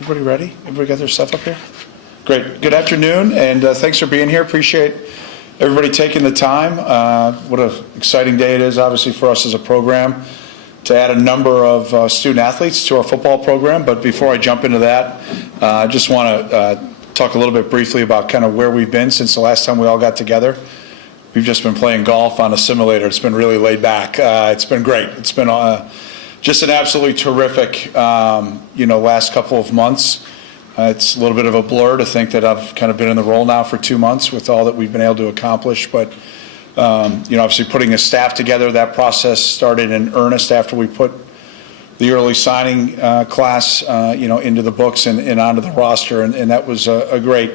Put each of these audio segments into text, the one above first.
Everybody ready? Everybody got their stuff up here? Great. Good afternoon, and thanks for being here. Appreciate everybody taking the time. What an exciting day it is, obviously, for us as a program to add a number of student athletes to our football program. But before I jump into that, I just want to talk a little bit briefly about kind of where we've been since the last time we all got together. We've just been playing golf on a simulator. It's been really laid back. It's been great. It's been just an absolutely terrific, last couple of months. It's a little bit of a blur to think that I've kind of been in the role now for 2 months with all that we've been able to accomplish. But, obviously putting a staff together, that process started in earnest after we put the early signing class, into the books and onto the roster. And that was a great,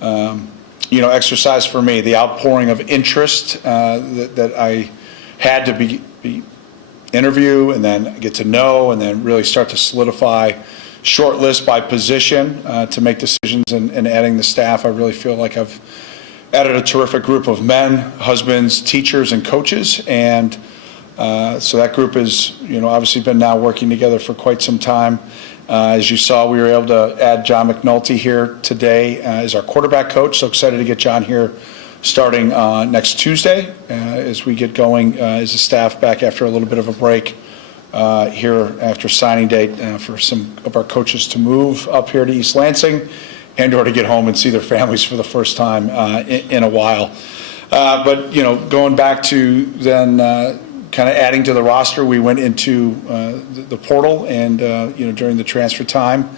exercise for me. The outpouring of interest that I had to be interview and then get to know and then really start to solidify short list by position to make decisions and adding the staff. I really feel like I've added a terrific group of men, husbands, teachers, and coaches. And so that group has, obviously been now working together for quite some time. As you saw, we were able to add John McNulty here today as our quarterback coach. So excited to get John here starting next Tuesday as we get going as a staff back after a little bit of a break here after signing date for some of our coaches to move up here to East Lansing and or to get home and see their families for the first time in a while. But, going back to then kind of adding to the roster, we went into the portal and, during the transfer time.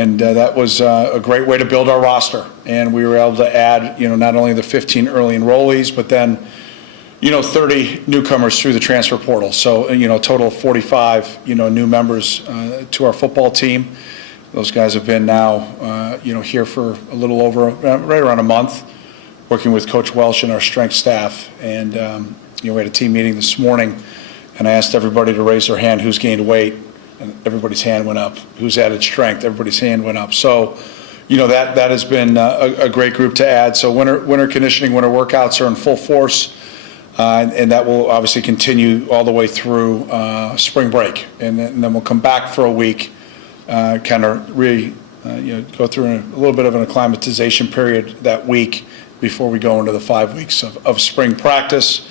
And that was a great way to build our roster. And we were able to add, not only the 15 early enrollees, but then, 30 newcomers through the transfer portal. So, a total of 45, new members to our football team. Those guys have been now, here for a little over, right around a month, working with Coach Welsh and our strength staff. And, we had a team meeting this morning, and I asked everybody to raise their hand who's gained weight. And everybody's hand went up. Who's added strength? Everybody's hand went up. So, that has been a great group to add. So winter conditioning, winter workouts are in full force, and that will obviously continue all the way through spring break. And then we'll come back for a week, kind of go through a little bit of an acclimatization period that week before we go into the 5 weeks of spring practice.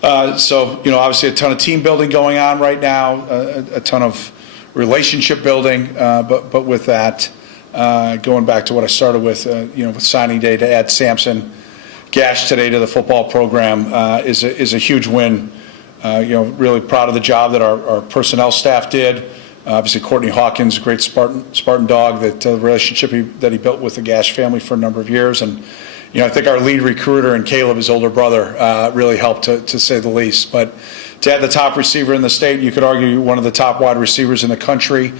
So, obviously a ton of team building going on right now, a ton of relationship building, but with that, going back to what I started with, with signing day to add Samson Gash today to the football program is a huge win. Really proud of the job that our personnel staff did. Obviously, Courtney Hawkins, a great Spartan dog, that relationship that he built with the Gash family for a number of years. And I think our lead recruiter and Caleb, his older brother, really helped to say the least. But to add the top receiver in the state, you could argue one of the top wide receivers in the country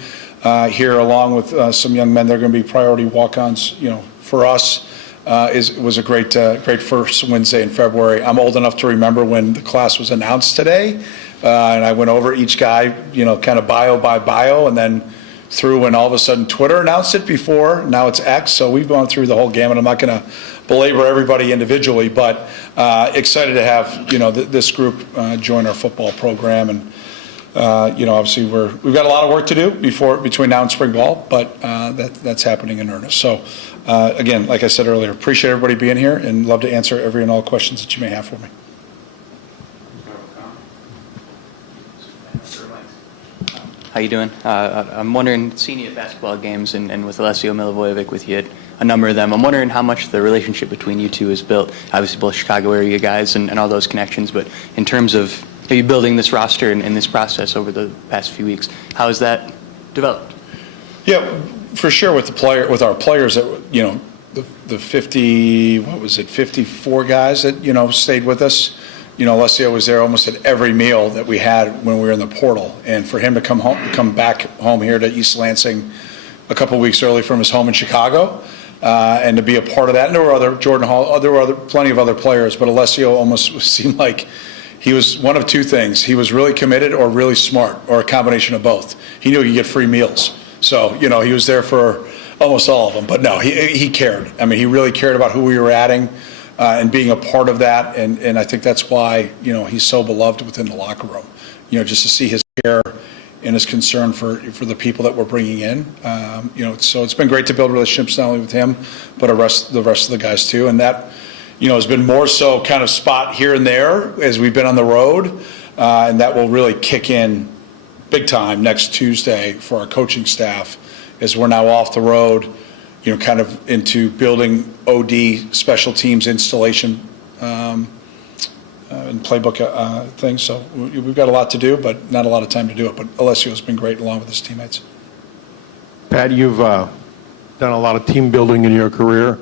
here, along with some young men. They're going to be priority walk-ons, for us. Was a great first Wednesday in February. I'm old enough to remember when the class was announced today, and I went over each guy, kind of bio by bio, and then through when all of a sudden Twitter announced it before. Now it's X, so we've gone through the whole gamut. I'm not going to belabor everybody individually, but excited to have this group join our football program. And obviously we've got a lot of work to do between now and spring ball, but that's happening in earnest. So again, like I said earlier, appreciate everybody being here and love to answer every and all questions that you may have for me. How you doing? I'm wondering, seeing you at basketball games and with Alessio Milivojevic with you at a number of them, I'm wondering how much the relationship between you two is built. Obviously, both Chicago area guys and all those connections, but in terms of maybe building this roster and this process over the past few weeks, how has that developed? Yeah, for sure with our players that, the 54 guys that, stayed with us. Alessio was there almost at every meal that we had when we were in the portal. And for him to come back home here to East Lansing a couple weeks early from his home in Chicago, and to be a part of that. And there were Jordan Hall, there were plenty of other players, but Alessio almost seemed like he was one of two things. He was really committed or really smart, or a combination of both. He knew he could get free meals. So, he was there for almost all of them. But no, he cared. I mean, he really cared about who we were adding. And being a part of that, and I think that's why he's so beloved within the locker room. Just to see his care and his concern for the people that we're bringing in. So it's been great to build relationships not only with him, but the rest of the guys too. And that, has been more so kind of spot here and there as we've been on the road, and that will really kick in big time next Tuesday for our coaching staff as we're now off the road, kind of into building OD special teams installation and playbook things. So we've got a lot to do, but not a lot of time to do it. But Alessio has been great along with his teammates. Pat, you've done a lot of team building in your career.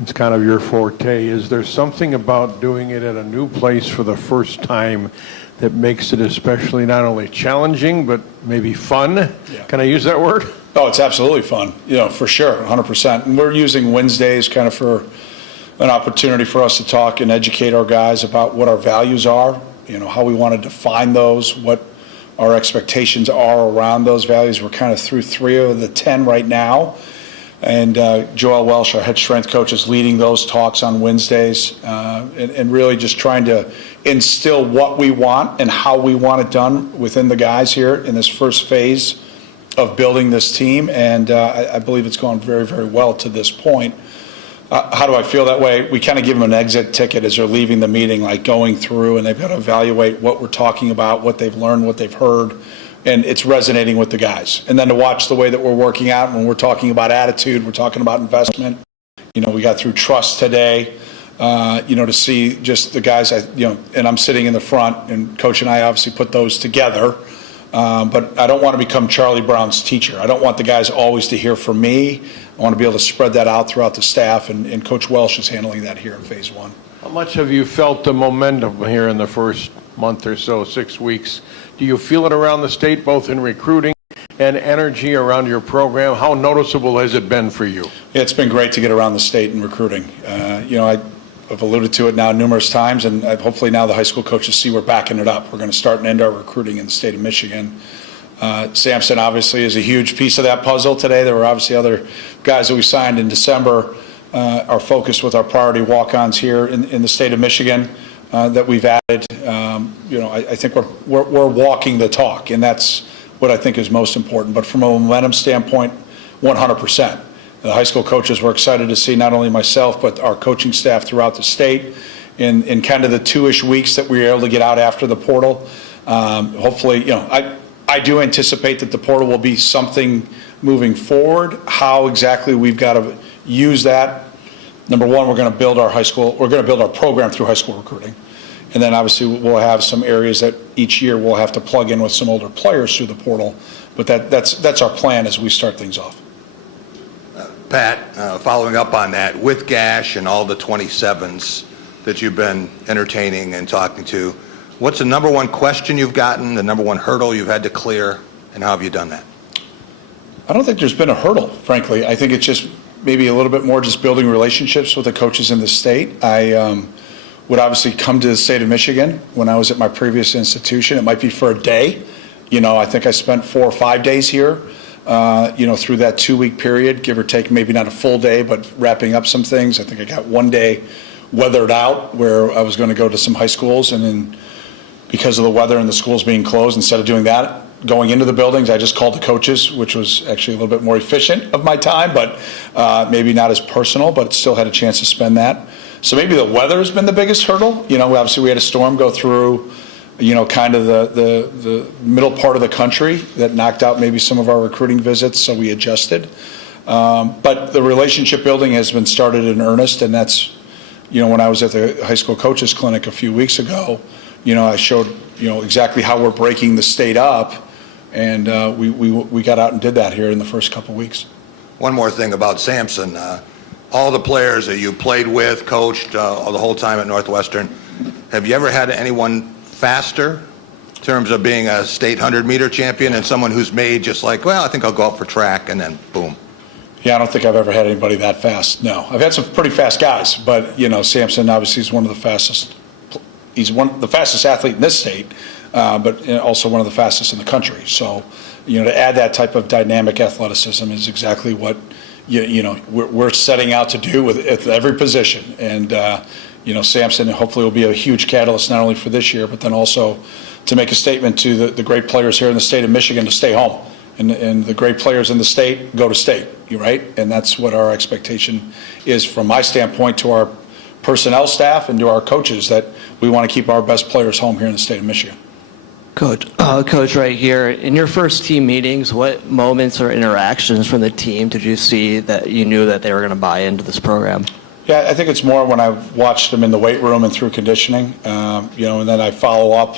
It's kind of your forte. Is there something about doing it at a new place for the first time that makes it especially not only challenging, but maybe fun? Yeah. Can I use that word? Oh, it's absolutely fun, for sure, 100%. And we're using Wednesdays kind of for an opportunity for us to talk and educate our guys about what our values are, how we want to define those, what our expectations are around those values. We're kind of through 3 of the 10 right now. And Joel Welsh, our head strength coach, is leading those talks on Wednesdays and really just trying to instill what we want and how we want it done within the guys here in this first phase of building this team. And I believe it's gone very, very well to this point. How do I feel that way? We kind of give them an exit ticket as they're leaving the meeting, like going through, and they've got to evaluate what we're talking about, what they've learned, what they've heard, and it's resonating with the guys. And then to watch the way that we're working out when we're talking about attitude, we're talking about investment. We got through trust today, to see just the guys, and I'm sitting in the front, and Coach and I obviously put those together. But I don't want to become Charlie Brown's teacher. I don't want the guys always to hear from me. I want to be able to spread that out throughout the staff, and Coach Welsh is handling that here in Phase 1. How much have you felt the momentum here in the first month or so, 6 weeks? Do you feel it around the state, both in recruiting and energy around your program? How noticeable has it been for you? Yeah, it's been great to get around the state in recruiting. I've alluded to it now numerous times, and hopefully now the high school coaches see we're backing it up. We're going to start and end our recruiting in the state of Michigan. Sampson obviously is a huge piece of that puzzle today. There were obviously other guys that we signed in December. Our focus with our priority walk-ons here in the state of Michigan that we've added. I think we're walking the talk, and that's what I think is most important. But from a momentum standpoint, 100%. The high school coaches were excited to see not only myself but our coaching staff throughout the state in kind of the 2-ish weeks that we were able to get out after the portal. Hopefully, I do anticipate that the portal will be something moving forward. How exactly we've got to use that. Number one, we're going to build our program through high school recruiting. And then obviously we'll have some areas that each year we'll have to plug in with some older players through the portal. But that's our plan as we start things off. Pat, following up on that, with Gash and all the 27s that you've been entertaining and talking to, what's the number one question you've gotten, the number one hurdle you've had to clear, and how have you done that? I don't think there's been a hurdle, frankly. I think it's just maybe a little bit more just building relationships with the coaches in the state. I would obviously come to the state of Michigan when I was at my previous institution. It might be for a day. I think I spent 4 or 5 days here, through that 2-week period, give or take, maybe not a full day, but wrapping up some things. I think I got 1 day weathered out where I was going to go to some high schools, and then because of the weather and the schools being closed, instead of doing that, going into the buildings, I just called the coaches, which was actually a little bit more efficient of my time, but maybe not as personal, but still had a chance to spend that. So maybe the weather has been the biggest hurdle. Obviously we had a storm go through, kind of the middle part of the country that knocked out maybe some of our recruiting visits, so we adjusted. But the relationship building has been started in earnest, and that's, when I was at the high school coaches clinic a few weeks ago, I showed, exactly how we're breaking the state up, and we got out and did that here in the first couple weeks. One more thing about Sampson. All the players that you played with, coached the whole time at Northwestern, have you ever had anyone faster in terms of being a state 100-meter champion and someone who's made just like, well, I think I'll go up for track, and then boom? Yeah, I don't think I've ever had anybody that fast, no. I've had some pretty fast guys, but, Sampson obviously is one of the fastest. He's the fastest athlete in this state, but also one of the fastest in the country. So, to add that type of dynamic athleticism is exactly what, we're setting out to do with every position. And, Sampson hopefully will be a huge catalyst not only for this year, but then also to make a statement to the great players here in the state of Michigan to stay home. And the great players in the state go to state, right? And that's what our expectation is from my standpoint to our personnel staff and to our coaches, that we want to keep our best players home here in the state of Michigan. Coach, right here, in your first team meetings, what moments or interactions from the team did you see that you knew that they were going to buy into this program? Yeah, I think it's more when I've watched them in the weight room and through conditioning, and then I follow up.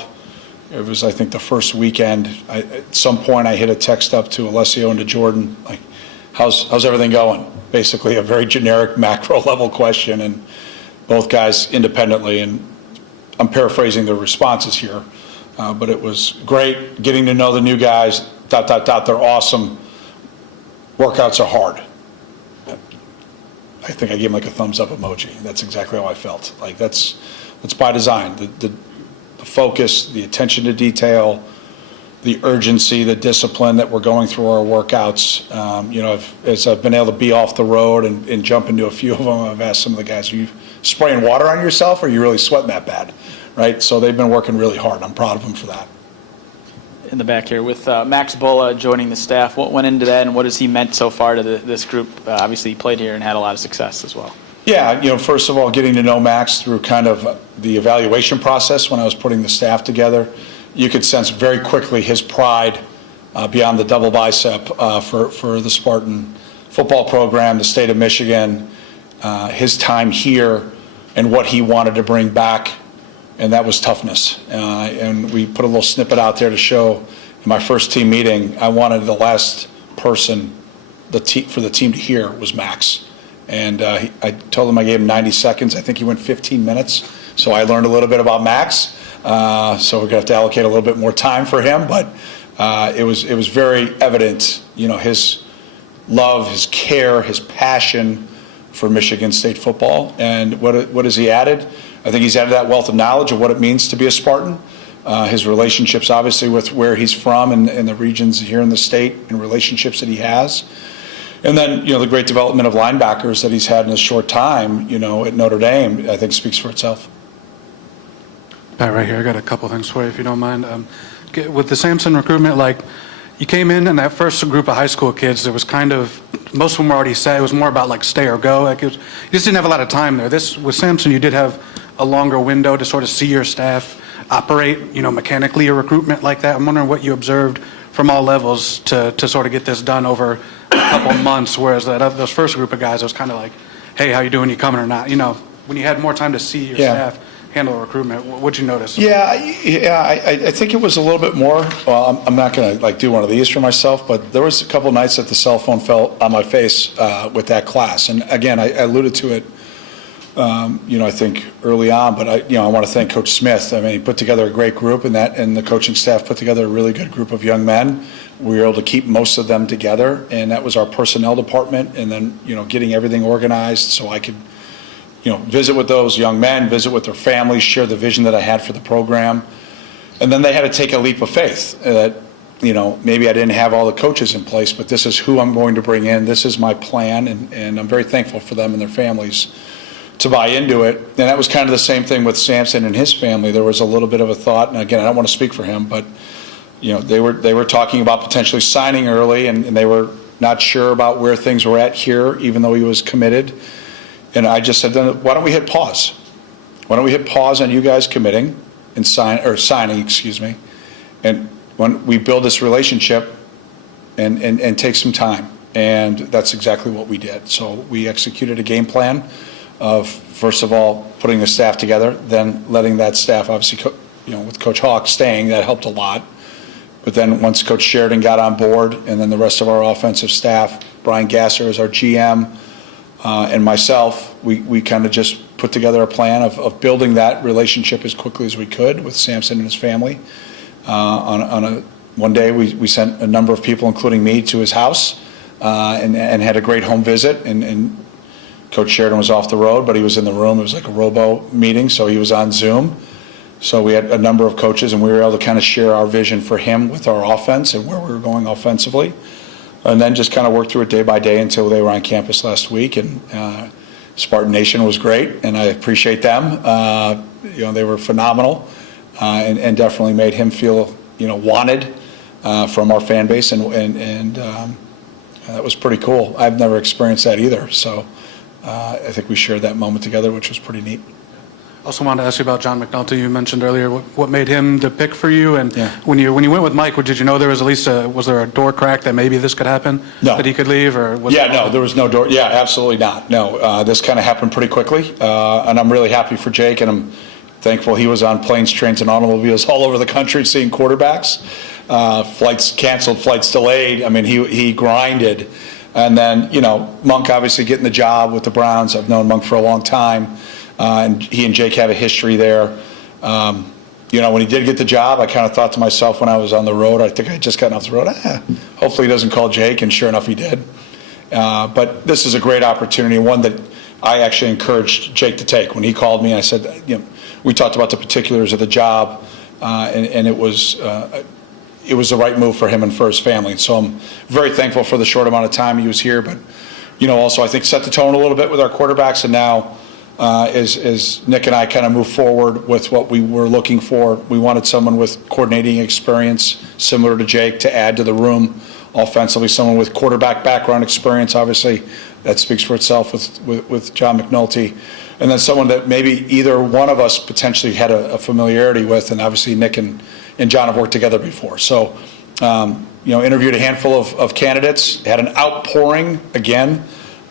It was, I think, the first weekend. At some point, I hit a text up to Alessio and to Jordan, like, how's everything going? Basically, a very generic macro level question, and both guys independently, and I'm paraphrasing their responses here, but it was great getting to know the new guys, ... They're awesome. Workouts are hard. I think I gave him like a thumbs up emoji. That's exactly how I felt. Like that's by design. The focus, the attention to detail, the urgency, the discipline that we're going through our workouts. As I've been able to be off the road and jump into a few of them, I've asked some of the guys, are you spraying water on yourself or are you really sweating that bad? Right? So they've been working really hard. I'm proud of them for that. In the back here, with Max Bulla joining the staff, what went into that and what has he meant so far to this group? Obviously, he played here and had a lot of success as well. Yeah, first of all, getting to know Max through kind of the evaluation process when I was putting the staff together, you could sense very quickly his pride beyond the double bicep for the Spartan football program, the state of Michigan, his time here, and what he wanted to bring back, and that was toughness. And we put a little snippet out there to show in my first team meeting, I wanted the last person for the team to hear was Max. And I told him I gave him 90 seconds. I think he went 15 minutes. So I learned a little bit about Max. So we're going to have to allocate a little bit more time for him. But it was very evident, his love, his care, his passion for Michigan State football. And what has he added? I think he's added that wealth of knowledge of what it means to be a Spartan. His relationships, obviously, with where he's from and the regions here in the state and relationships that he has. And then, the great development of linebackers that he's had in his short time, at Notre Dame, I think speaks for itself. Pat, right here, I got a couple things for you, if you don't mind. With the Sampson recruitment, you came in and that first group of high school kids, there was kind of, most of them were already set. It was more about stay or go. You just didn't have a lot of time there. With Sampson, you did have a longer window to sort of see your staff operate, mechanically a recruitment like that. I'm wondering what you observed from all levels to sort of get this done over a couple months, whereas those first group of guys, it was kind of like, hey, how you doing? You coming or not? When you had more time to see your staff handle recruitment, what'd you notice? I think it was a little bit more. Well, I'm not going to do one of these for myself, but there was a couple nights that the cell phone fell on my face with that class. And again, I alluded to it, I think early on, but I want to thank Coach Smith. I mean, he put together a great group, and the coaching staff put together a really good group of young men. We were able to keep most of them together, and that was our personnel department. And then, getting everything organized so I could, visit with those young men, visit with their families, share the vision that I had for the program. And then they had to take a leap of faith that, maybe I didn't have all the coaches in place, but this is who I'm going to bring in. This is my plan, and I'm very thankful for them and their families to buy into it. And that was kind of the same thing with Sampson and his family. There was a little bit of a thought, and again, I don't want to speak for him, but they were talking about potentially signing early, and they were not sure about where things were at here, even though he was committed. And I just said, then why don't we hit pause? Why don't we hit pause on you guys committing and signing, and when we build this relationship and take some time. And that's exactly what we did. So we executed a game plan of, first of all, putting the staff together, then letting that staff, obviously, with Coach Hawk staying, that helped a lot. But then once Coach Sheridan got on board, and then the rest of our offensive staff, Brian Gasser as our GM, and myself, we kind of just put together a plan of building that relationship as quickly as we could with Sampson and his family. One day we sent a number of people, including me, to his house and had a great home visit. And Coach Sheridan was off the road, but he was in the room. It was like a robo meeting, so he was on Zoom. So we had a number of coaches, and we were able to kind of share our vision for him with our offense and where we were going offensively. And then just kind of work through it day by day until they were on campus last week. And Spartan Nation was great, and I appreciate them. They were phenomenal. and definitely made him feel, wanted from our fan base, and that was pretty cool. I've never experienced that either, so I think we shared that moment together, which was pretty neat. Also wanted to ask you about John McNulty. You mentioned earlier what made him the pick for you, and Yeah. when you went with Mike, did you know there was at least was there a door crack that maybe this could happen? No. That he could leave, or was Yeah, no, there was no door. Yeah, absolutely not. No, this kind of happened pretty quickly, and I'm really happy for Jake, and I'm thankful he was on planes, trains, and automobiles all over the country seeing quarterbacks. Flights canceled, flights delayed. I mean, he grinded. And then, Monk obviously getting the job with the Browns. I've known Monk for a long time, and he and Jake have a history there. When he did get the job, I kind of thought to myself when I was on the road, I think I had just gotten off the road, hopefully he doesn't call Jake, and sure enough he did. But this is a great opportunity, one that I actually encouraged Jake to take. When he called me, I said, we talked about the particulars of the job, and it was the right move for him and for his family. So I'm very thankful for the short amount of time he was here, but also I think set the tone a little bit with our quarterbacks, and now as Nick and I kind of move forward with what we were looking for, we wanted someone with coordinating experience similar to Jake to add to the room offensively, someone with quarterback background experience. Obviously that speaks for itself with John McNulty, and then someone that maybe either one of us potentially had a familiarity with, and obviously Nick and John have worked together before. So, interviewed a handful of candidates, had an outpouring, again,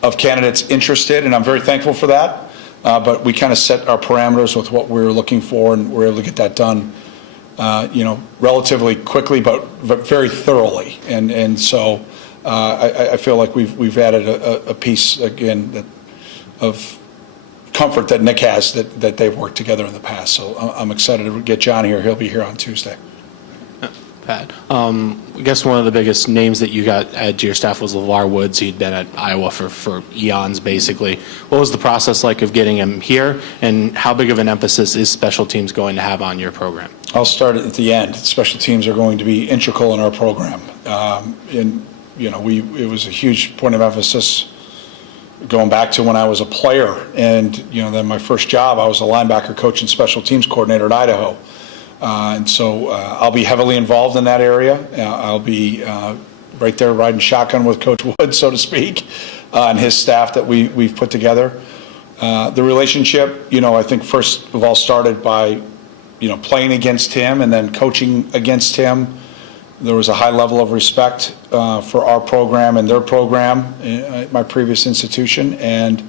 of candidates interested, and I'm very thankful for that. But we kind of set our parameters with what we were looking for, and we're able to get that done, relatively quickly, but very thoroughly. And so I feel like we've added a piece, again, of comfort that Nick has that they've worked together in the past. So I'm excited to get John here. He'll be here on Tuesday. Pat, I guess one of the biggest names that you got added to your staff was LeVar Woods. He'd been at Iowa for eons, basically. What was the process like of getting him here, and how big of an emphasis is special teams going to have on your program? I'll start at the end. Special teams are going to be integral in our program. It was a huge point of emphasis going back to when I was a player, and then my first job, I was a linebacker coach and special teams coordinator at Idaho. And so I'll be heavily involved in that area. I'll be right there riding shotgun with Coach Wood, so to speak, and his staff that we've put together. The relationship, I think first of all started by, playing against him and then coaching against him. There was a high level of respect for our program and their program at my previous institution. And,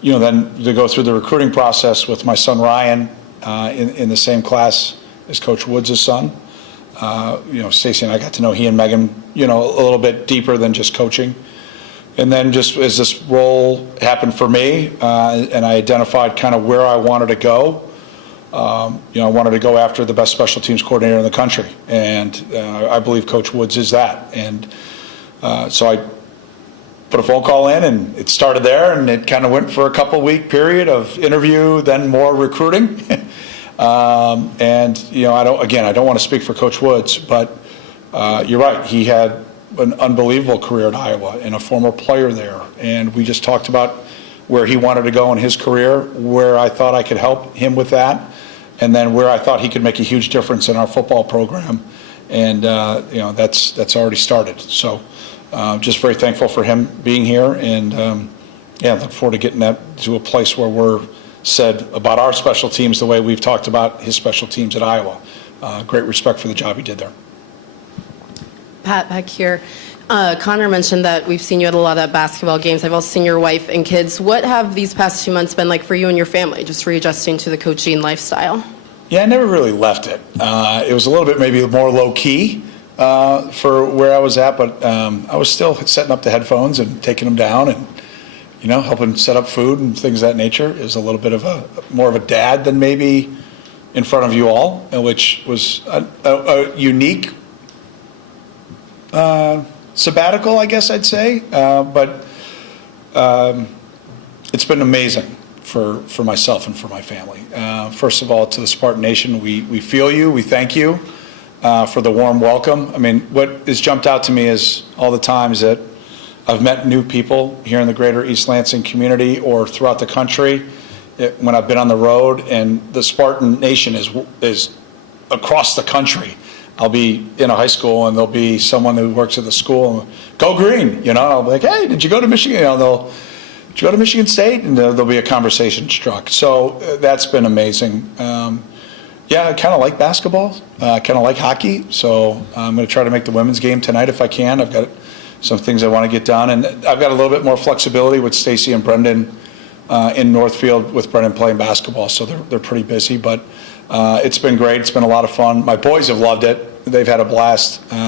then to go through the recruiting process with my son Ryan in the same class as Coach Woods' son. Stacy and I got to know he and Megan, a little bit deeper than just coaching. And then just as this role happened for me, and I identified kind of where I wanted to go, I wanted to go after the best special teams coordinator in the country. And I believe Coach Woods is that. And so I put a phone call in, and it started there, and it kind of went for a couple-week period of interview, then more recruiting. I don't want to speak for Coach Woods, but you're right. He had an unbelievable career at Iowa and a former player there. And we just talked about where he wanted to go in his career, where I thought I could help him with that, and then where I thought he could make a huge difference in our football program. And, that's already started. So just very thankful for him being here, and, look forward to getting that to a place where we're said about our special teams the way we've talked about his special teams at Iowa. Great respect for the job he did there. Pat, back here. Connor mentioned that we've seen you at a lot of basketball games. I've also seen your wife and kids. What have these past 2 months been like for you and your family, just readjusting to the coaching lifestyle? Yeah, I never really left it. It was a little bit maybe more low-key for where I was at, but I was still setting up the headphones and taking them down and, helping set up food and things of that nature. It was a little bit of more of a dad than maybe in front of you all, which was a unique sabbatical, I guess I'd say. But it's been amazing for myself and for my family. First of all, to the Spartan Nation, we feel you. We thank you for the warm welcome. I mean, what has jumped out to me is all the times that I've met new people here in the greater East Lansing community or throughout the country when I've been on the road, and the Spartan Nation is across the country. I'll be in a high school and there'll be someone who works at the school and go green, and I'll be like, hey, did you go to Michigan? Did you go to Michigan State? And there'll be a conversation struck. So that's been amazing. Yeah, I kind of like basketball. I kind of like hockey. So I'm going to try to make the women's game tonight if I can. I've got some things I want to get done. And I've got a little bit more flexibility with Stacy and Brendan in Northfield with Brendan playing basketball. So they're pretty busy. But it's been great. It's been a lot of fun. My boys have loved it. They've had a blast. We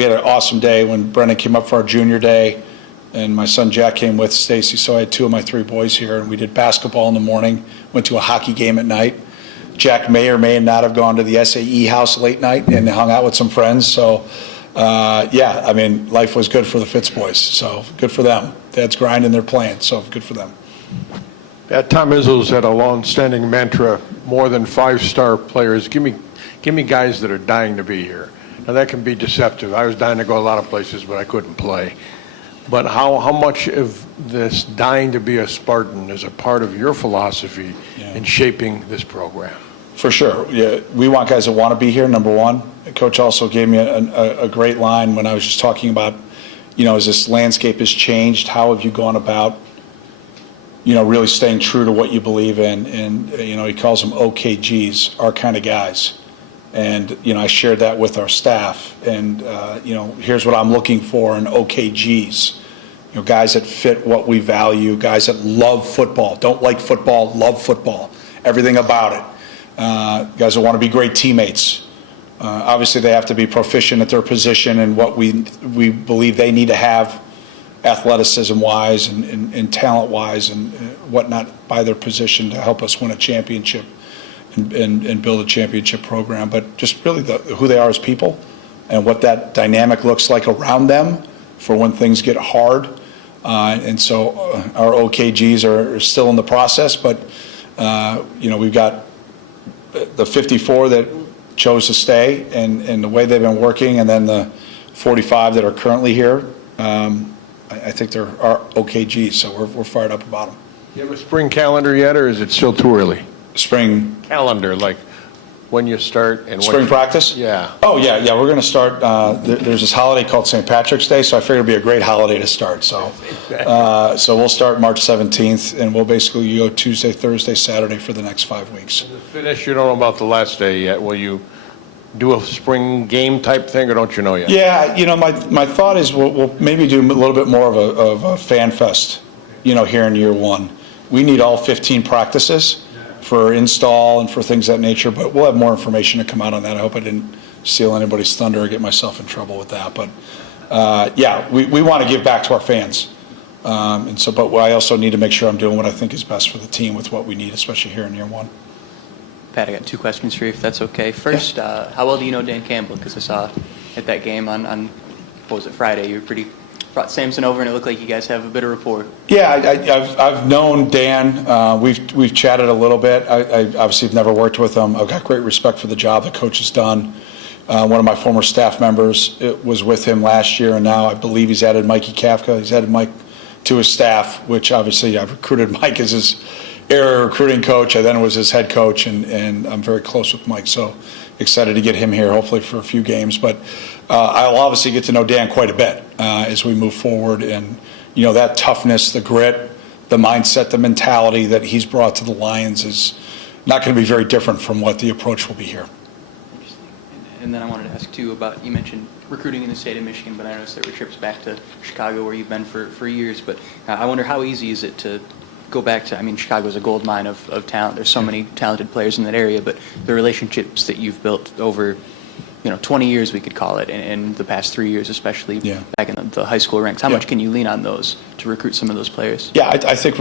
had an awesome day when Brendan came up for our junior day, and my son Jack came with Stacy. So I had 2 of my 3 boys here, and we did basketball in the morning, went to a hockey game at night. Jack may or may not have gone to the SAE house late night and hung out with some friends. So, yeah, I mean, life was good for the Fitz boys. So good for them. Dad's grinding, they're playing. So good for them. Tom Izzo's had a long-standing mantra, more than 5-star players. Give me guys that are dying to be here. Now, that can be deceptive. I was dying to go a lot of places, but I couldn't play. But how much of this dying to be a Spartan is a part of your philosophy in shaping this program? For sure. Yeah, we want guys that want to be here, number one. Coach also gave me a great line when I was just talking about, as this landscape has changed, how have you gone about, really staying true to what you believe in? And, he calls them OKGs, our kind of guys. And, I shared that with our staff. And, here's what I'm looking for in OKGs. Guys that fit what we value, guys that love football, don't like football, love football, everything about it. Guys that want to be great teammates. Obviously, they have to be proficient at their position and what we believe they need to have athleticism-wise and talent-wise and whatnot by their position to help us win a championship and build a championship program. But just really who they are as people and what that dynamic looks like around them for when things get hard. And so our OKGs are still in the process, but, we've got the 54 that chose to stay and the way they've been working, and then the 45 that are currently here. I think they're our OKGs, so we're fired up about them. You have a spring calendar yet, or is it still too early? Spring Calendar, like when you start and spring practice? Yeah. Oh, yeah. We're going to start. There's this holiday called St. Patrick's Day, so I figured it'd be a great holiday to start. So, so we'll start March 17th, and we'll basically go Tuesday, Thursday, Saturday for the next 5 weeks. Finish. You don't know about the last day yet. Will you do a spring game type thing, or don't you know yet? Yeah. My thought is we'll maybe do a little bit more of a fan fest. Here in year one, we need all 15 practices for install and for things of that nature, but we'll have more information to come out on that. I hope I didn't steal anybody's thunder or get myself in trouble with that. But we want to give back to our fans. But I also need to make sure I'm doing what I think is best for the team with what we need, especially here in year one. Pat, I got 2 questions for you, if that's okay. First, how well do you know Dan Campbell? Because I saw at that game on what was it, Friday, you brought Samson over, and it looked like you guys have a bit of rapport. Yeah, I've known Dan. We've chatted a little bit. I obviously have never worked with him. I've got great respect for the job the coach has done. One of my former staff members was with him last year, and now I believe he's added Mikey Kafka. He's added Mike to his staff, which obviously I've recruited Mike as his area recruiting coach. I then was his head coach, and I'm very close with Mike. So excited to get him here, hopefully for a few games. But I'll obviously get to know Dan quite a bit as we move forward. And, that toughness, the grit, the mindset, the mentality that he's brought to the Lions is not going to be very different from what the approach will be here. Interesting. And then I wanted to ask, too, about, you mentioned recruiting in the state of Michigan, but I noticed there were trips back to Chicago where you've been for years. But I wonder how easy is it to go back to, Chicago's a gold mine of talent. There's so many talented players in that area, but the relationships that you've built over, 20 years, we could call it, and the past 3 years, especially back in the high school ranks. How much can you lean on those to recruit some of those players? Yeah, I think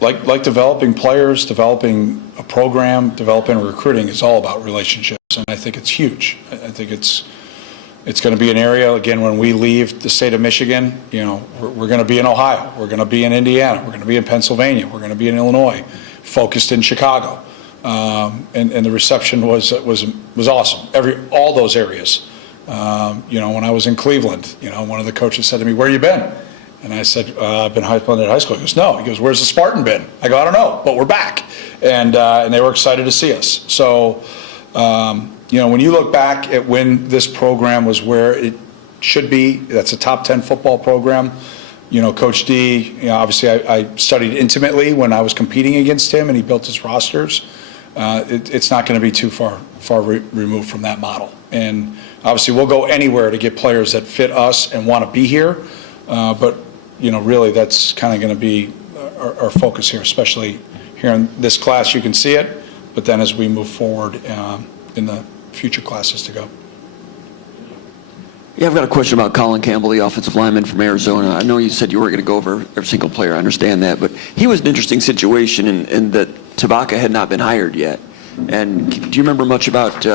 like developing players, developing a program, developing recruiting is all about relationships, and I think it's huge. I think it's going to be an area, again, when we leave the state of Michigan, we're going to be in Ohio, we're going to be in Indiana, we're going to be in Pennsylvania, we're going to be in Illinois, focused in Chicago. And the reception was awesome. All those areas. When I was in Cleveland, one of the coaches said to me, "Where you been?" And I said, "I've been at high school." He goes, "No." He goes, "Where's the Spartan been?" I go, "I don't know, but we're back." and they were excited to see us. So, when you look back at when this program was where it should be, that's a top 10 football program. Coach D, obviously I studied intimately when I was competing against him, and he built his rosters. It's not going to be too far removed from that model. And obviously we'll go anywhere to get players that fit us and want to be here. But, really that's kind of going to be our focus here, especially here in this class. You can see it, but then as we move forward in the future classes to go. Yeah, I've got a question about Colin Campbell, the offensive lineman from Arizona. I know you said you weren't going to go over every single player. I understand that. But he was an interesting situation in that Tabaka had not been hired yet. And do you remember much about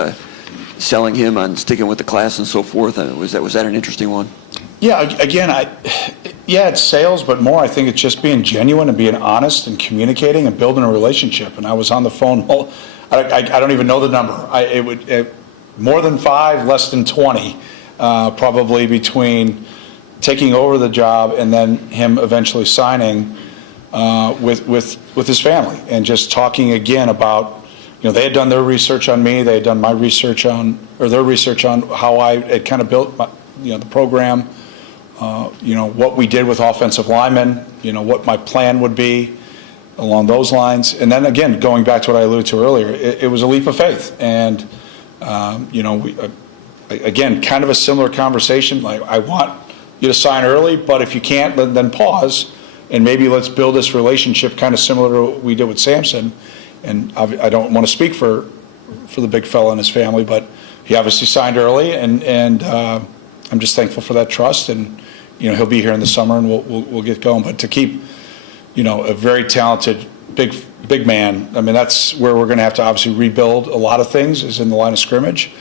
selling him on sticking with the class and so forth? Was that an interesting one? Yeah, again, it's sales, but more I think it's just being genuine and being honest and communicating and building a relationship. And I was on the phone. I don't even know the number. More than 5, less than 20. Probably between taking over the job and then him eventually signing with his family, and just talking again about, they had done their research on me, they had done their research on how I had kind of built the program, what we did with offensive linemen, what my plan would be along those lines. And then again, going back to what I alluded to earlier, it was a leap of faith. And, again, kind of a similar conversation. Like, I want you to sign early, but if you can't, then pause, and maybe let's build this relationship kind of similar to what we did with Samson. And I don't want to speak for the big fella and his family, but he obviously signed early, and I'm just thankful for that trust. And he'll be here in the summer, and we'll get going. But to keep a very talented big man, I mean, that's where we're going to have to obviously rebuild a lot of things, is in the line of scrimmage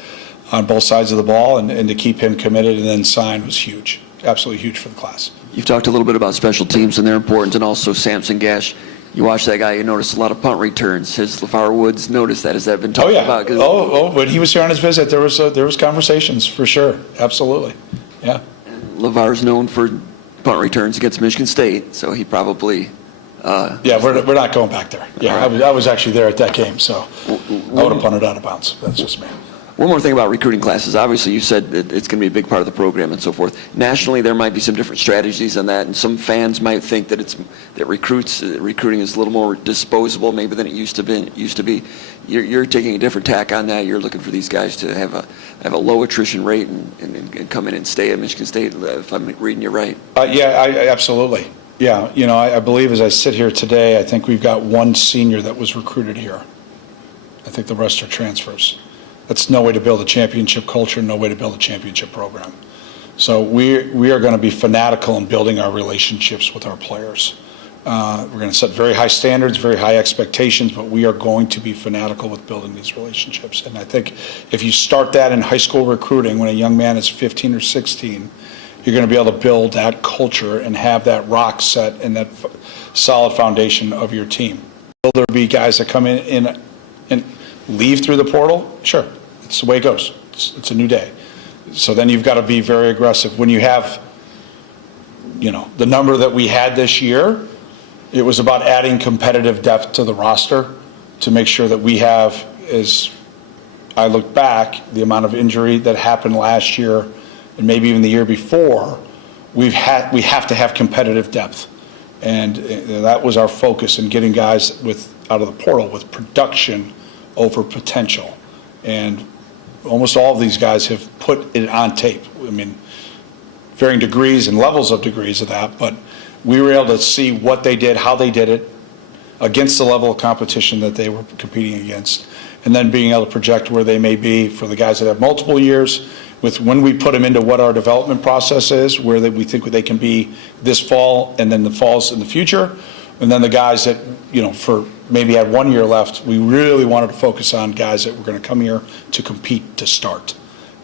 on both sides of the ball, and to keep him committed and then signed was huge, absolutely huge for the class. You've talked a little bit about special teams and their importance, and also Samson Gash. You watch that guy, you notice a lot of punt returns. Has LeVar Woods noticed that? Has that been talked about? When he was here on his visit, there was conversations for sure, absolutely, yeah. LeVar's known for punt returns against Michigan State, so he probably. We're not going back there. Yeah, right. I was actually there at that game, so I would have punted out of bounds. That's just me. One more thing about recruiting classes. Obviously, you said that it's going to be a big part of the program and so forth. Nationally, there might be some different strategies on that, and some fans might think that recruiting is a little more disposable maybe than it used to be. You're taking a different tack on that. You're looking for these guys to have a low attrition rate and come in and stay at Michigan State, if I'm reading you right. Absolutely. Yeah, I believe as I sit here today, I think we've got one senior that was recruited here. I think the rest are transfers. That's no way to build a championship culture, no way to build a championship program. So we are going to be fanatical in building our relationships with our players. We're going to set very high standards, very high expectations, but we are going to be fanatical with building these relationships. And I think if you start that in high school recruiting when a young man is 15 or 16, you're going to be able to build that culture and have that rock set and that solid foundation of your team. Will there be guys that come in and leave through the portal? Sure. It's the way it goes. It's a new day. So then you've got to be very aggressive. When you have, the number that we had this year, it was about adding competitive depth to the roster to make sure that we have, as I look back, the amount of injury that happened last year and maybe even the year before, we have to have competitive depth. And that was our focus in getting guys out of the portal with production over potential. And almost all of these guys have put it on tape. I mean, varying degrees and levels of degrees of that, but we were able to see what they did, how they did it, against the level of competition that they were competing against, and then being able to project where they may be for the guys that have multiple years, with when we put them into what our development process is, where we think they can be this fall and then the falls in the future, and then the guys that, for maybe had 1 year left, we really wanted to focus on guys that were going to come here to compete to start.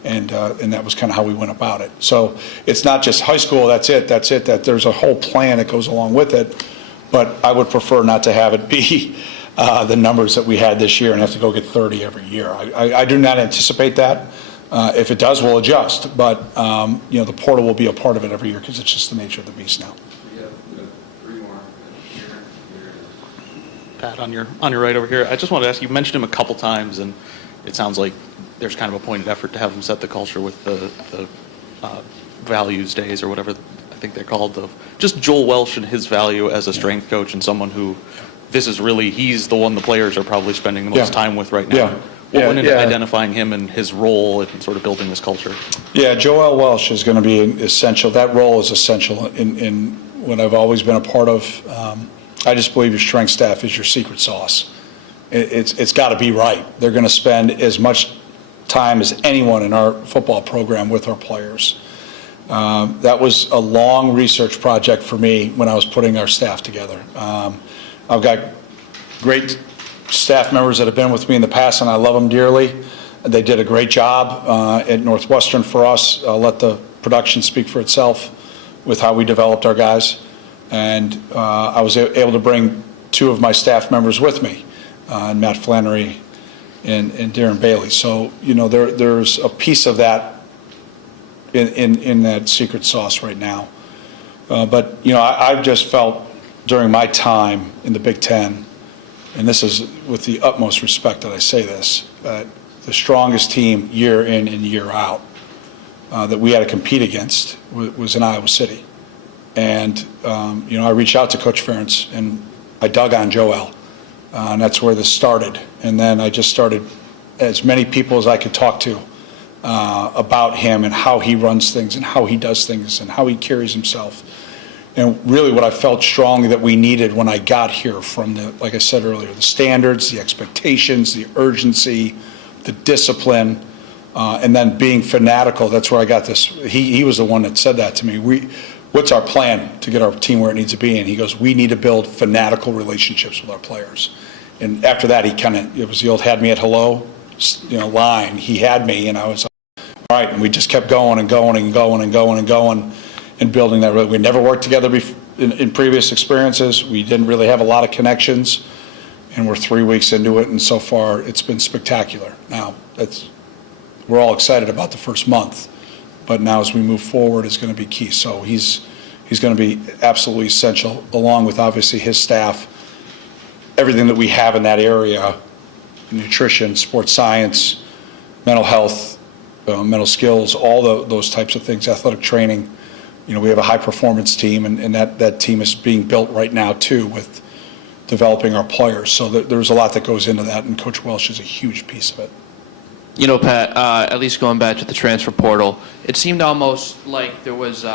And that was kind of how we went about it. So it's not just high school, that's it, that there's a whole plan that goes along with it. But I would prefer not to have it be the numbers that we had this year and have to go get 30 every year. I do not anticipate that. If it does, we'll adjust. But, the portal will be a part of it every year because it's just the nature of the beast now. Pat, on your right over here. I just wanted to ask, you mentioned him a couple times, and it sounds like there's kind of a pointed effort to have him set the culture with the values days or whatever I think they're called. Of just Joel Welsh and his value as a strength coach and someone who he's the one the players are probably spending the most time with right now. Yeah. What went into Yeah. identifying him and his role in sort of building this culture? Yeah, Joel Welsh is going to be essential. That role is essential in what I've always been a part of. I just believe your strength staff is your secret sauce. It's got to be right. They're going to spend as much time as anyone in our football program with our players. That was a long research project for me when I was putting our staff together. I've got great staff members that have been with me in the past, and I love them dearly. They did a great job at Northwestern for us. I'll let the production speak for itself with how we developed our guys. And I was able to bring two of my staff members with me, Matt Flannery and Darren Bailey. So, there's a piece of that in that secret sauce right now. But I've just felt during my time in the Big Ten, and this is with the utmost respect that I say this, the strongest team year in and year out that we had to compete against was in Iowa City. And, I reached out to Coach Ferentz, and I dug on Joel, and that's where this started. And then I just started as many people as I could talk to about him and how he runs things and how he does things and how he carries himself. And really what I felt strongly that we needed when I got here from like I said earlier, the standards, the expectations, the urgency, the discipline, and then being fanatical. That's where I got this. He was the one that said that to me. What's our plan to get our team where it needs to be? And he goes, we need to build fanatical relationships with our players. And after that, it was the old had me at hello, line. He had me, and I was like, all right. And we just kept going and going and going and going and going and building that. We never worked together in previous experiences. We didn't really have a lot of connections, and we're 3 weeks into it, and so far it's been spectacular. Now, we're all excited about the first month, but now as we move forward, it's going to be key. So he's going to be absolutely essential, along with obviously his staff, everything that we have in that area, nutrition, sports science, mental health, mental skills, all those types of things, athletic training. We have a high-performance team, and that team is being built right now, too, with developing our players. So there's a lot that goes into that, and Coach Welsh is a huge piece of it. Pat, at least going back to the transfer portal, it seemed almost like there was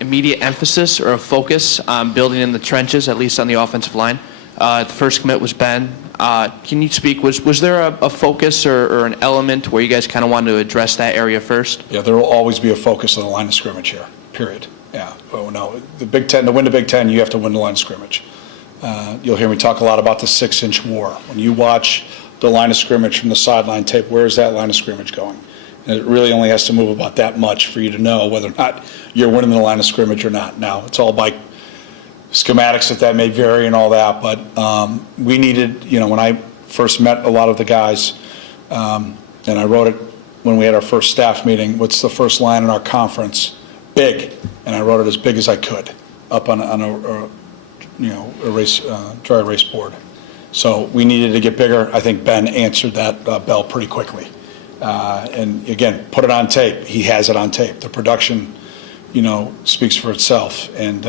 immediate emphasis or a focus on building in the trenches, at least on the offensive line. The first commit was Ben. Can you speak, was there a focus or an element where you guys kind of wanted to address that area first? Yeah, there will always be a focus on the line of scrimmage here, period. Yeah. Oh, no. The Big Ten, to win the Big Ten, you have to win the line of scrimmage. You'll hear me talk a lot about the 6-inch war. When you watch the line of scrimmage from the sideline tape, where is that line of scrimmage going? And it really only has to move about that much for you to know whether or not you're winning the line of scrimmage or not. Now, it's all by schematics that may vary and all that, but we needed, when I first met a lot of the guys, and I wrote it when we had our first staff meeting, what's the first line in our conference? Big. And I wrote it as big as I could up on a dry erase board. So we needed to get bigger. I think Ben answered that bell pretty quickly. And again, put it on tape. He has it on tape. The production, speaks for itself. And,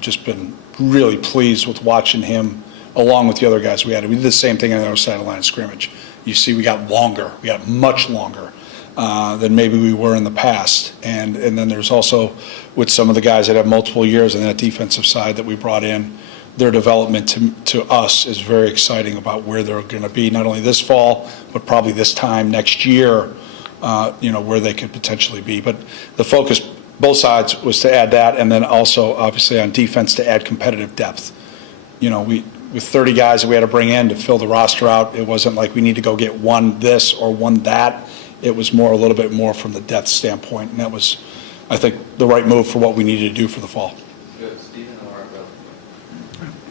just been really pleased with watching him along with the other guys we had. We did the same thing on the other side of the line of scrimmage. You see, we got longer. We got much longer than maybe we were in the past. And then there's also with some of the guys that have multiple years on that defensive side that we brought in, their development to us is very exciting about where they're going to be, not only this fall, but probably this time next year, where they could potentially be. But the focus, both sides, was to add that, and then also, obviously, on defense to add competitive depth. With 30 guys that we had to bring in to fill the roster out, it wasn't like we need to go get one this or one that. It was a little bit more from the depth standpoint, and that was, I think, the right move for what we needed to do for the fall. Good. Stephen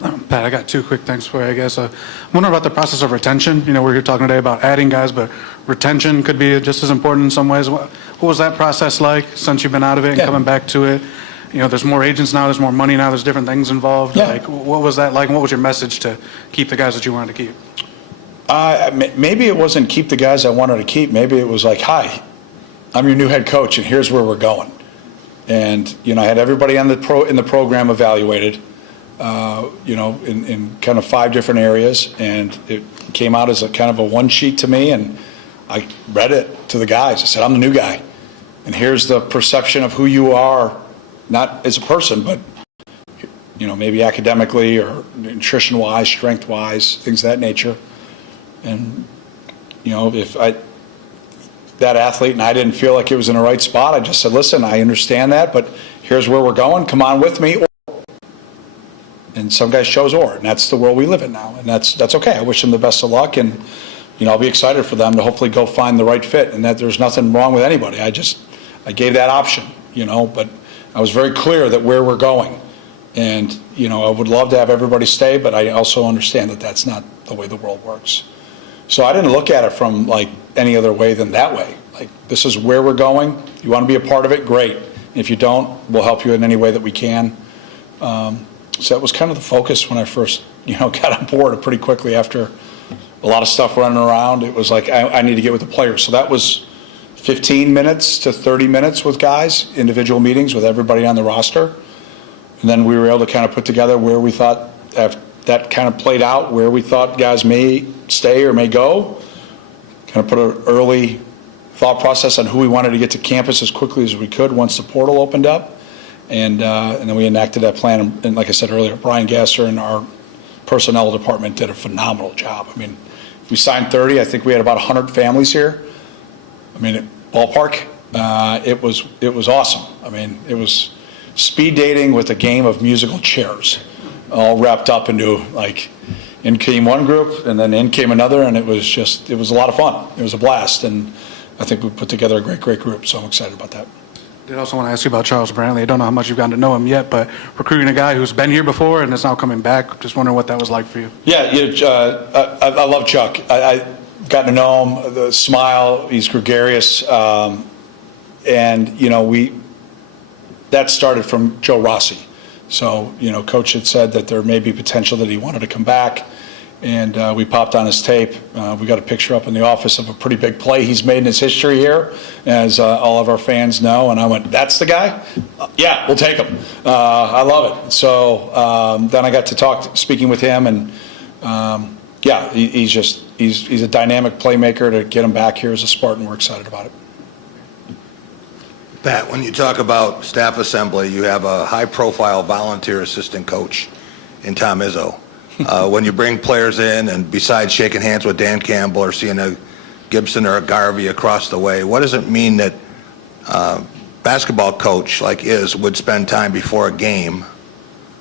or Pat, I got two quick things for you, I guess. I'm wondering about the process of retention. We're here talking today about adding guys, but retention could be just as important in some ways. What was that process like since you've been out of it and coming back to it? there's more agents now, there's more money now, there's different things involved. Yeah. Like, what was that like? And what was your message to keep the guys that you wanted to keep? Maybe it wasn't keep the guys I wanted to keep. Maybe it was like, hi, I'm your new head coach, and here's where we're going. And I had everybody in the program evaluated, in kind of 5 different areas, and it came out as a kind of a one sheet to me, and I read it to the guys. I said, I'm the new guy, and here's the perception of who you are, not as a person, but maybe academically or nutrition-wise, strength-wise, things of that nature. And if that athlete and I didn't feel like it was in the right spot, I just said, listen, I understand that, but here's where we're going. Come on with me. And some guys chose and that's the world we live in now, and that's okay. I wish them the best of luck, and I'll be excited for them to hopefully go find the right fit, and that there's nothing wrong with anybody. I gave that option, but I was very clear that where we're going, and I would love to have everybody stay, but I also understand that that's not the way the world works. So I didn't look at it from like any other way than that way. Like, this is where we're going. You want to be a part of it, great. If you don't, we'll help you in any way that we can. So that was kind of the focus when I first, got on board pretty quickly after a lot of stuff running around. It was like, I need to get with the players. So that was 15 minutes to 30 minutes with guys, individual meetings with everybody on the roster. And then we were able to kind of put together where we thought, that kind of played out, where we thought guys may stay or may go. Kind of put an early thought process on who we wanted to get to campus as quickly as we could once the portal opened up. And then we enacted that plan. And like I said earlier, Brian Gasser and our personnel department did a phenomenal job. I mean, if we signed 30, I think we had about 100 families here. I mean, ballpark. It was awesome. I mean, it was speed dating with a game of musical chairs, all wrapped up into, like, in came one group and then in came another, and it was a lot of fun. It was a blast, and I think we put together a great group, so I'm excited about that. I did also want to ask you about Charles Brantley. I don't know how much you've gotten to know him yet, but recruiting a guy who's been here before and is now coming back, just wondering what that was like for you. Yeah, I love Chuck. I got to know him, the smile, he's gregarious, and, that started from Joe Rossi. So, Coach had said that there may be potential that he wanted to come back, and we popped on his tape. We got a picture up in the office of a pretty big play he's made in his history here, as all of our fans know, and I went, that's the guy? Yeah, we'll take him. I love it. So then I got to speaking with him, and he's a dynamic playmaker. To get him back here as a Spartan, we're excited about it. Pat, when you talk about staff assembly, you have a high-profile volunteer assistant coach in Tom Izzo. When you bring players in, and besides shaking hands with Dan Campbell or seeing a Gibson or a Garvey across the way, what does it mean that basketball coach like would spend time before a game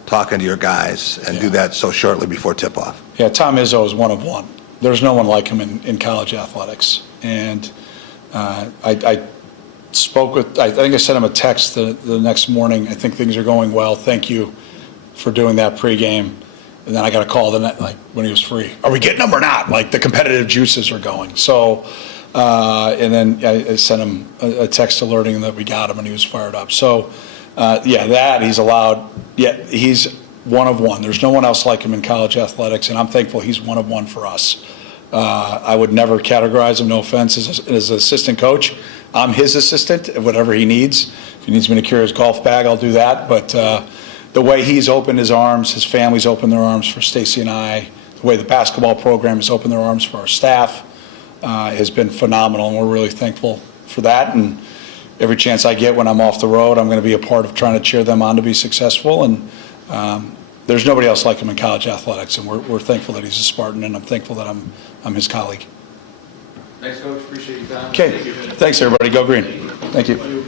talking to your guys and do that so shortly before tip-off? Yeah, Tom Izzo is one of one. There's no one like him in college athletics. And I spoke with, I think I sent him a text the next morning. I think things are going well. Thank you for doing that pregame. And then I got a call when he was free. Are we getting him or not? Like, the competitive juices are going. So, and then I sent him a text alerting him that we got him, and he was fired up. So, he's allowed. Yeah, he's one of one. There's no one else like him in college athletics, and I'm thankful he's one of one for us. I would never categorize him, no offense, as an assistant coach. I'm his assistant, whatever he needs. If he needs me to carry his golf bag, I'll do that. But the way he's opened his arms, his family's opened their arms for Stacy and I, the way the basketball program has opened their arms for our staff has been phenomenal, and we're really thankful for that. And every chance I get when I'm off the road, I'm going to be a part of trying to cheer them on to be successful. And there's nobody else like him in college athletics, and we're thankful that he's a Spartan, and I'm thankful that I'm his colleague. Thanks, Coach. Appreciate your time. Okay. Thanks, everybody. Go Green. Thank you.